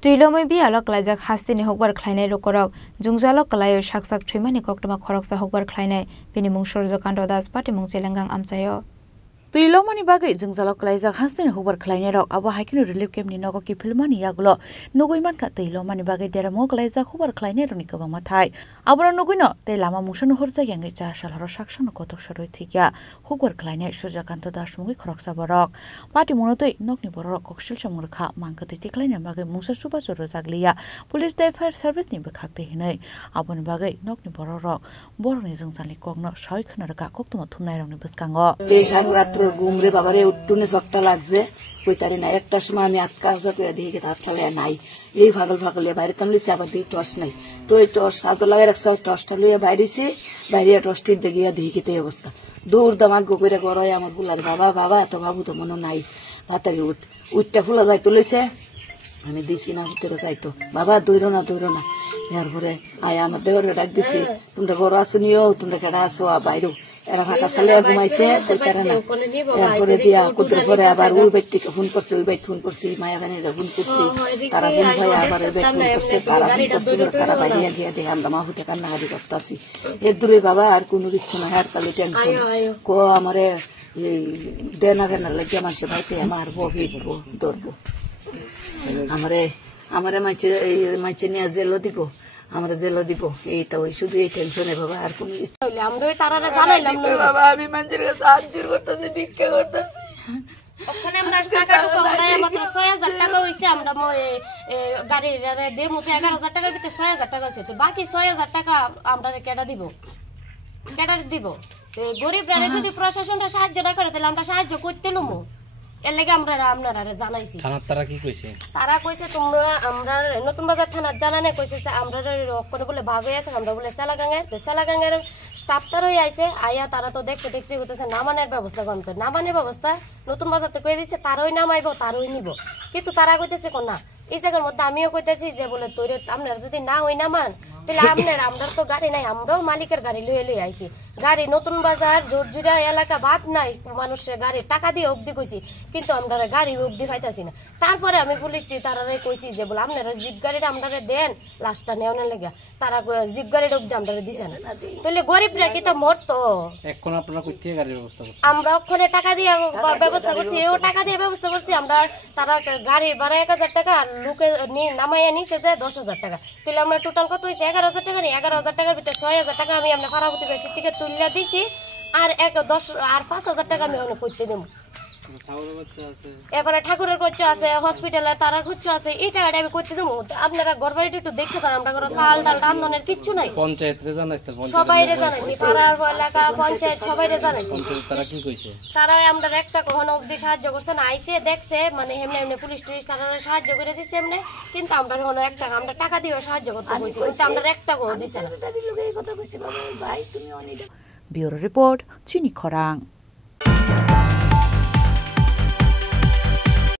Twilomoi Biyalo Kwlaijak Haste ni Hukbar Khlainai Lukurok Jungjalo Kwlaiwi Saksak Thwimani Koktwma Khoroksa Hukbar Khlainai Bini Mung Surjakanta Patimung Chelagang Amchaio Twilomoi bagai Jungjalo Kwlaijak Haste ni Hukbar Khlainai rok abo haikinu relief camp ni nogo ki filmani yagulo nogoiman ka Twilomoi bagai deramo Kwlaijak Hukbar Khlainai roni kabang mathai aboro nogoino te lama mungsan horja yangai cha salharo saksan kotok saroi thikya Hukbar Khlainai Surjakanta mungi Khoroksa Borok Patimung tei nokni borok koksil samurkha mangka tei tiklaina bagai mungsa suba joro jagliya police day fire service ni bekhakte hinai aboni bagai nokni borok boroni jungjalni kokno soi khonarka koktwma thumnai rokni bwskango ঘুমরে বাবারে উঠুনে চকটা লাগছে কইতারি না একটা সময় আমি আটকা যাতে দেখি হাত ফেলে নাই এই পাগল পাগলিয়া বাইরে টান লইছে আবার দেখি টর্চ নাই তো এই টর্চ সাজো লাগাই রাখছে টর্চটা লইয়া বাইরেছি বাইরে টর্চটি দেখিয়া দেখি এই অবস্থা দৌড় দামাক গোপরে গড়াই আমার বুলার বাবা বাবা এত বাবু তো মনে নাই তাড়াতাড়ি উঠটা ফুলা যাইতো লইছে আমি দিছি না ভিতরে যাইতো বাবা দৌড়ো না এরপরে আয় আমার দেওয়ারে ডাক দিছি তোমরা গড় আসুনিও তোমরা কেডা আসো বাইরো এরা ফাঁকা সালে ঘুমাইছে এরপরে দিয়া কুদ্র পরে আবার ওই ব্যক্তিকে ফোন করছে ওই ব্যক্তি ফোন করছি মায়া গানিরা ফোন করছি তারা ফোন হয় আবার ওই ব্যক্তি ফোন করছে তারা বাইরে গিয়ে দেখে আমরা মা হুটে কান্নাকাটি করতেছি এর দূরে বাবা আর কোনো কিছু না হার তালে টেনশন কো আমারে দেনা দেনা লাগিয়ে মানুষ ভাইতে আমার বহি বলবো ধরবো আমারে মাইছে নিয়ে জেলও দিব আমরা জেলও দিব এই তো শুধু এই টেনশনে বাবা আর কোনো আমরা তারারা জানাইলাম না বাবা আমি মানুষের কাছে হাত জোর করতেছি ভিক্ষা করতেছি ওখানে আমরা টাকা উঠাই মাত্র ৬০০০ টাকা হইছে আমরা গাড়ি দেব ১১০০০ টাকার ভিতরে ৬০০০ টাকা আছে তো বাকি ৬০০০ টাকা আমরা কেডা দিব গরিবরা যদি প্রশাসনটা সাহায্য না করে তাহলে আমরা সাহায্য করতে লমু এর লাগে আমরা আপনারা জানাইছি থানার তারা কি কইছে তারা কইছে তোমরা আমরা নতুন বাজার থানার জানানে কইছে আমরা কোন বলে ভাগ হয়ে আছে আমরা বলে চেলাগাঙের স্টাফ তার হয়ে আইছে আইয়া তারা তো দেখছি হইতেছে নামানের ব্যবস্থা করতে নামানের ব্যবস্থা নতুন বাজার তো কই দিছে তারই নামাইবো তারই নিব কিন্তু তারা কইতেছে কোন না এই জায়গার মধ্যে আমিও কইতেছি যে বলে তোর আপনারা যদি না হই নামান তাহলে আমরা তো গাড়ি নাই আমরাও মালিকের গাড়ি লই আইছি গাড়ি নতুন বাজার জোরজুরা এলাকা বাদ নাই মানুষের গাড়ি টাকা দিয়ে অবধি কইছি কিন্তু আমরা গাড়ি অবধি পাইতাছি না তারপরে আমি পুলিশটি তারারে কইছি যে বলে আপনারা জিপ গাড়িটা আমরা দেন লাস্টটা নেওয়ার লাগা তারা জিপ গাড়িটা অবধি আমরা দিছে না তাহলে গরিবরা কি তো মরতো এখন আপনারা কই থেকে গাড়ির ব্যবস্থা করছেন আমরা ওখানে টাকা দিয়ে ব্যবস্থা করছি ও টাকা দিয়ে ব্যবস্থা করছি আমরা তারা গাড়ির ভাড়া ১০০০ টাকা আর লোকে নামাইয়া নিছে যে ১০০০০ টাকা তাহলে আমরা টোটাল কত হইছে ১১০০০ টাকা নি ১১০০০ টাকার ভিতরে ৬০০০ টাকা আমি আমরা পাড়া প্রতিবেশী থেকে তুলিয়া দিছি আর ৫০০০ টাকা আমি অনেক করতে দেব এরপরে ঠাকুরের খরচ আছে হসপিটালে তারার খরচ আছে এই টাকাটা আমি করতে দেবো আপনারা ঘরবাড়িটা একটু দেখতে পারেন আমরা কোনো চাল ডাল রান্ধনের কিচ্ছু নাই পঞ্চায়েতরে জানাইছেন সবাইরে জানাইছি পাড়ার এলাকা পঞ্চায়েত সবাইরে জানাইছি তারা কি কইছে তারা আমরা একটা কখনো অবধি সাহায্য করছে না আইসে দেখছে মানে এমনি পুলিশ টুলিশ তারা সাহায্য করে দিচ্ছে এমনি কিন্তু আমরা কোনো একটা আমরা টাকা দিয়ে সাহায্য করতে হয়েছি কিন্তু আমরা একটা করে দিচ্ছে না ব্যুরো রিপোর্ট চিনি খরাং।